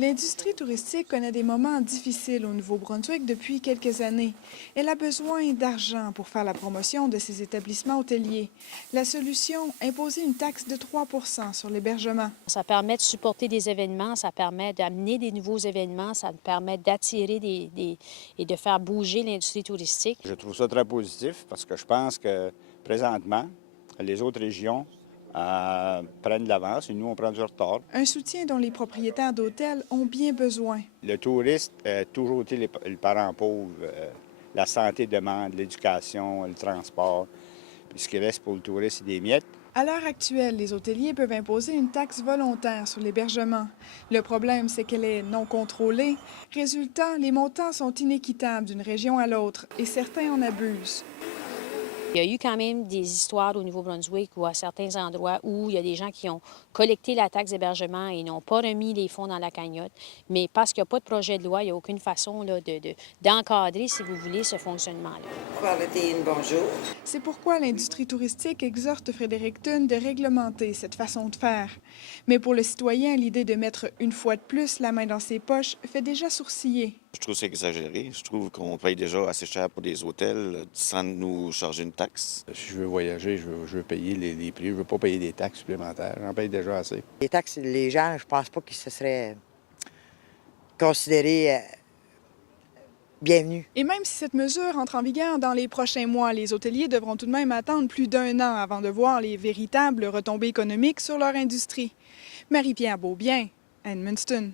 L'industrie touristique connaît des moments difficiles au Nouveau-Brunswick depuis quelques années. Elle a besoin d'argent pour faire la promotion de ses établissements hôteliers. La solution, imposer une taxe de 3 sur l'hébergement. Ça permet de supporter des événements, ça permet d'amener des nouveaux événements, ça permet d'attirer et de faire bouger l'industrie touristique. Je trouve ça très positif parce que je pense que présentement, les autres régions prennent de l'avance et nous, on prend du retard. Un soutien dont les propriétaires d'hôtels ont bien besoin. Le touriste a toujours été le parent pauvre. La santé demande, l'éducation, le transport. Puis ce qui reste pour le touriste, c'est des miettes. À l'heure actuelle, les hôteliers peuvent imposer une taxe volontaire sur l'hébergement. Le problème, c'est qu'elle est non contrôlée. Résultat, les montants sont inéquitables d'une région à l'autre et certains en abusent. Il y a eu quand même des histoires au Nouveau-Brunswick ou à certains endroits où il y a des gens qui ont collecté la taxe d'hébergement et n'ont pas remis les fonds dans la cagnotte. Mais parce qu'il n'y a pas de projet de loi, il n'y a aucune façon là, d'encadrer, si vous voulez, ce fonctionnement-là. Bonjour. C'est pourquoi l'industrie touristique exhorte Frédéric Thune de réglementer cette façon de faire. Mais pour le citoyen, l'idée de mettre une fois de plus la main dans ses poches fait déjà sourciller. Je trouve que c'est exagéré. Je trouve qu'on paye déjà assez cher pour des hôtels sans nous charger une taxe. Si je veux voyager, je veux payer les prix. Je ne veux pas payer des taxes supplémentaires. J'en paye déjà assez. Les taxes, les gens, je pense pas qu'ils se seraient considérés bienvenus. Et même si cette mesure entre en vigueur dans les prochains mois, les hôteliers devront tout de même attendre plus d'1 an avant de voir les véritables retombées économiques sur leur industrie. Marie-Pierre Beaubien, Edmundston.